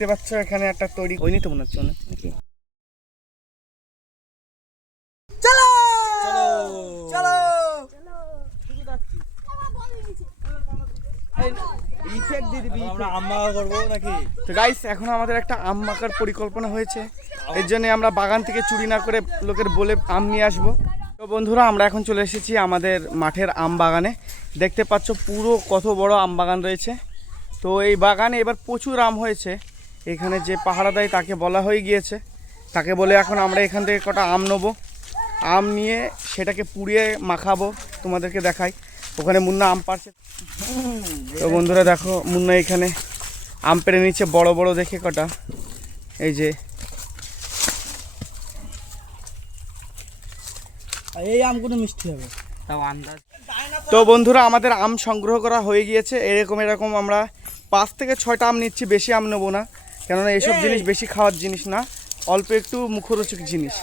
দেখতে পাচ্ছ এখানে একটা তৈরি হয়নি তো মনে হচ্ছে নাকি? চলো চলো তো গাইস এখন আমাদের একটা আম মাখার পরিকল্পনা হয়েছে। এর জন্য আমরা বাগান থেকে চুরি না করে লোকের বলে আম নিয়ে আসবো। তো বন্ধুরা আমরা এখন চলে এসেছি আমাদের মাঠের আম বাগানে। দেখতে পাচ্ছ পুরো কত বড় আম বাগান রয়েছে। তো এই বাগানে এবার প্রচুর আম হয়েছে। এখানে যে পাহারা দেয় তাকে বলা হয়ে গিয়েছে, তাকে বলে এখন আমরা এখান থেকে কটা আম নেবো। আম নিয়ে সেটাকে পুড়িয়ে মাখাবো, তোমাদেরকে দেখাই। ওখানে মুন্না আম পাড়ছে। তো বন্ধুরা দেখো মুন্না এখানে আম পেড়ে নিচ্ছে বড় বড় দেখে কটা। এই যে এই আমগুলো মিষ্টি হবে তাও আন্দাজ। তো বন্ধুরা আমাদের আম সংগ্রহ করা হয়ে গিয়েছে। এরকম আমরা 5 থেকে 6টা আম নিচ্ছি, বেশি আম নেবো না, কেননা এইসব জিনিস বেশি খাওয়ার জিনিস না, অল্প একটু মুখরোচক জিনিস।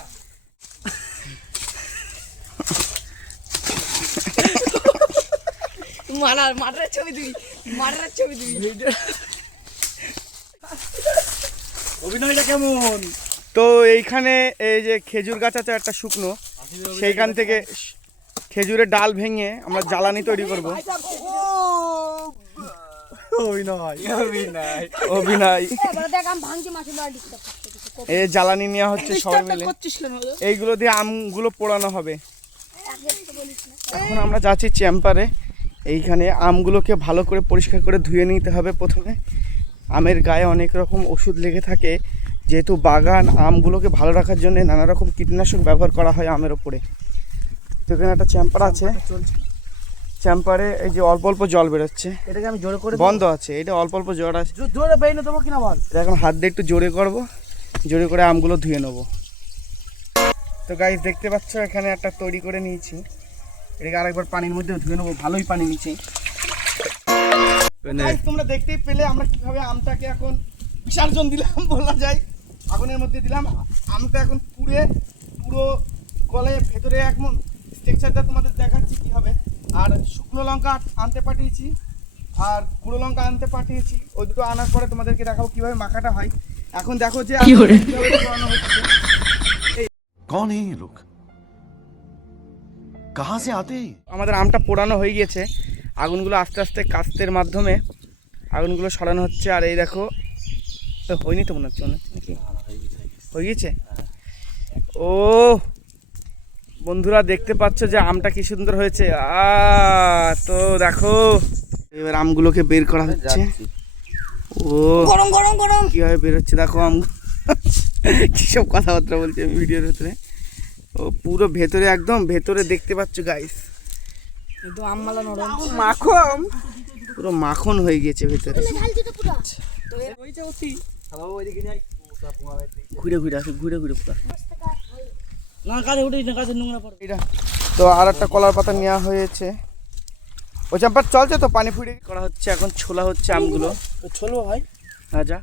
অভিনয়টা কেমন? তো এইখানে এই যে খেজুর গাছ আছে একটা শুকনো, সেইখান থেকে খেজুরের ডাল ভেঙে আমরা জ্বালানি তৈরি করব। অভিনয় এই জ্বালানি নেওয়া হচ্ছে সবাই মিলে, এইগুলো দিয়ে আমগুলো পোড়ানো হবে। এখন আমরা যাচ্ছি চেম্বারে। এইখানে আমগুলোকে ভালো করে পরিষ্কার করে ধুয়ে নিতে হবে প্রথমে। আমের গায়ে অনেক রকম ওষুধ লেগে থাকে, যেহেতু বাগান আমগুলোকে ভালো রাখার জন্য নানা রকম কীটনাশক ব্যবহার করা হয় আমের ওপরে। তো এখানে একটা চেম্বার আছে, চেম্বারে এই যে অল্প অল্প জল বেরোচ্ছে, এটাকে আমি জোরে করে বন্ধ আছে, এটা অল্প অল্প জল আছে, জোরে বেরিয়ে দেবো কিনা বল। এটা এখন হাত দিয়ে একটু জোরে করবো, জোরে করে আমগুলো ধুয়ে নেবো। তো গাইস দেখতে পাচ্ছ এখানে একটা তৈরি করে নিয়েছি, এটাকে আরেকবার পানির মধ্যে ধুয়ে নেবো, ভালোই পানি নিচ্ছি। তোমরা দেখতেই পেলে আমরা কিভাবে আমটাকে এখন বিসর্জন দিলাম বলা যায়, আগুনের মধ্যে দিলাম। আমটা এখন পুরো গলে ভেতরে এখন টেক্সচারটা তোমাদের দেখাচ্ছি কী হবে। আর শুকনো লঙ্কা আনতে পাঠিয়েছি, আর গুঁড়ো লঙ্কা আনতে পাঠিয়েছি, ওই দুটো আনার পরে তোমাদেরকে দেখাবো কীভাবে মাখাটা হয়। এখন দেখো যে कौन है ये लोग? कहां से आते हैं? আমাদের আমটা পোড়ানো হয়ে গিয়েছে। আগুনগুলো আস্তে আস্তে কাস্তের মাধ্যমে আগুনগুলো সরানো হচ্ছে। আর এই দেখো হয়নি তো মনে হচ্ছে নাকি? হয়ে গিয়েছে। ও বন্ধুরা দেখতে পাচ্ছ যে আমটা কি সুন্দর হয়েছে। তো দেখো এবার আমগুলোকে বের করা হচ্ছে। ও গরম গরম গরম কীভাবে বের হচ্ছে দেখো আম। কীসব কথাবার্তা বলছি আমি ভিডিওর ভেতরে। ও পুরো ভেতরে একদম ভেতরে দেখতে পাচ্ছ গাইস, মাখন, পুরো মাখন হয়ে গিয়েছে ভেতরে। ঘুরে ঘুরে আসে, ঘুরে ঘুরে পুরো তো আর একটা কলার পাতা নেওয়া হয়েছে। ওই চাম্পার চলছে তো, পানি ফুটে করা হচ্ছে, এখন ছোলা হচ্ছে আমগুলো। ছোলো হয় যা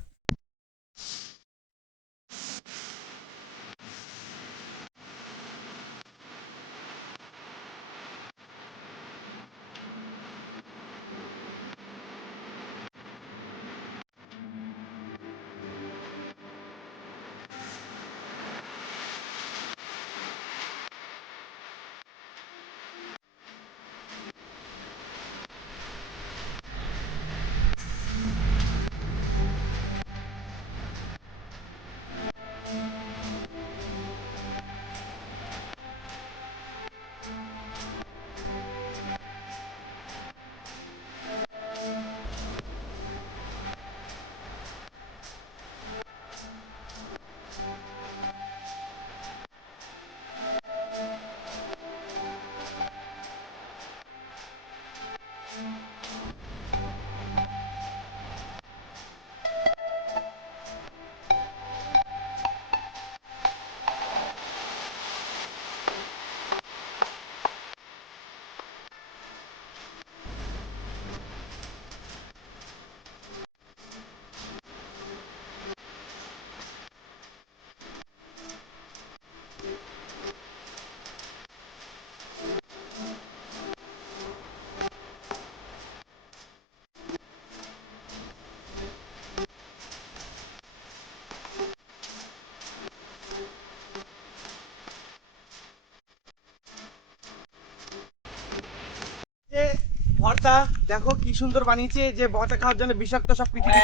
ভর্তা দেখো কি সুন্দর বানিয়েছে, যে ভর্তা খাওয়ার জন্য বিষাক্ত সব পৃথিবী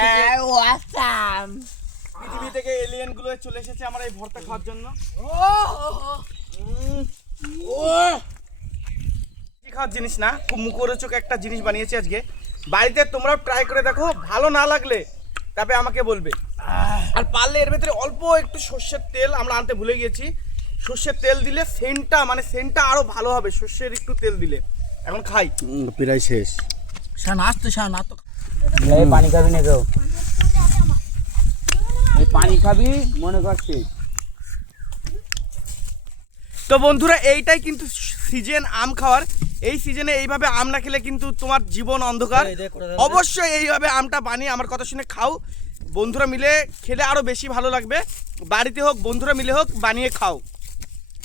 থেকে এলিয়েন গুলো চলে এসেছে আমার এই ভর্তা খাওয়ার জন্য। কি খাওয়ার জিনিস না, খুব মুখরোচক একটা জিনিস বানিয়েছি আজকে। বাড়িতে তোমরাও ট্রাই করে দেখো, ভালো না লাগলে তবে আমাকে বলবে। আর পারলে এর ভেতরে অল্প একটু সর্ষের তেল আমরা আনতে ভুলে গিয়েছি, সর্ষের তেল দিলে সেন্টটা আরো ভালো হবে, সর্ষের একটু তেল দিলে। এখন খাই, প্রায় শেষ। এই পানি খাবি না কেউ, এই পানি খাবি মনে করছিস। তো বন্ধুরা এইটাই কিন্তু সিজন আম খাওয়ার। এই সিজনে এইভাবে আম না খেলে কিন্তু তোমার জীবন অন্ধকার। অবশ্যই এইভাবে আমটা বানিয়ে আমার কথা শুনে খাও, বন্ধুরা মিলে খেলে আরো বেশি ভালো লাগবে। বাড়িতে হোক বন্ধুরা মিলে হোক বানিয়ে খাও,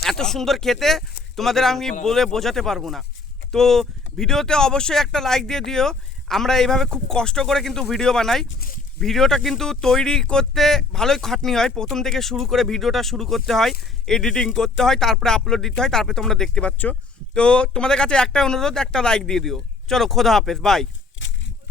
এত সুন্দর খেতে তোমাদের আমি বলে বোঝাতে পারবো না। তো ভিডিওতে অবশ্যই একটা লাইক দিয়ে দিও। আমরা এইভাবে খুব কষ্ট করে কিন্তু ভিডিও বানাই, ভিডিওটা কিন্তু তৈরি করতে ভালোই খাটনি হয়। প্রথম থেকে শুরু করে ভিডিওটা শুরু করতে হয়, এডিটিং করতে হয়, তারপরে আপলোড দিতে হয়, তারপরে তোমরা দেখতে পাচ্ছ। তো তোমাদের কাছে একটা অনুরোধ, একটা লাইক দিয়ে দিও। চলো, খোদা হাফেজ, বাই।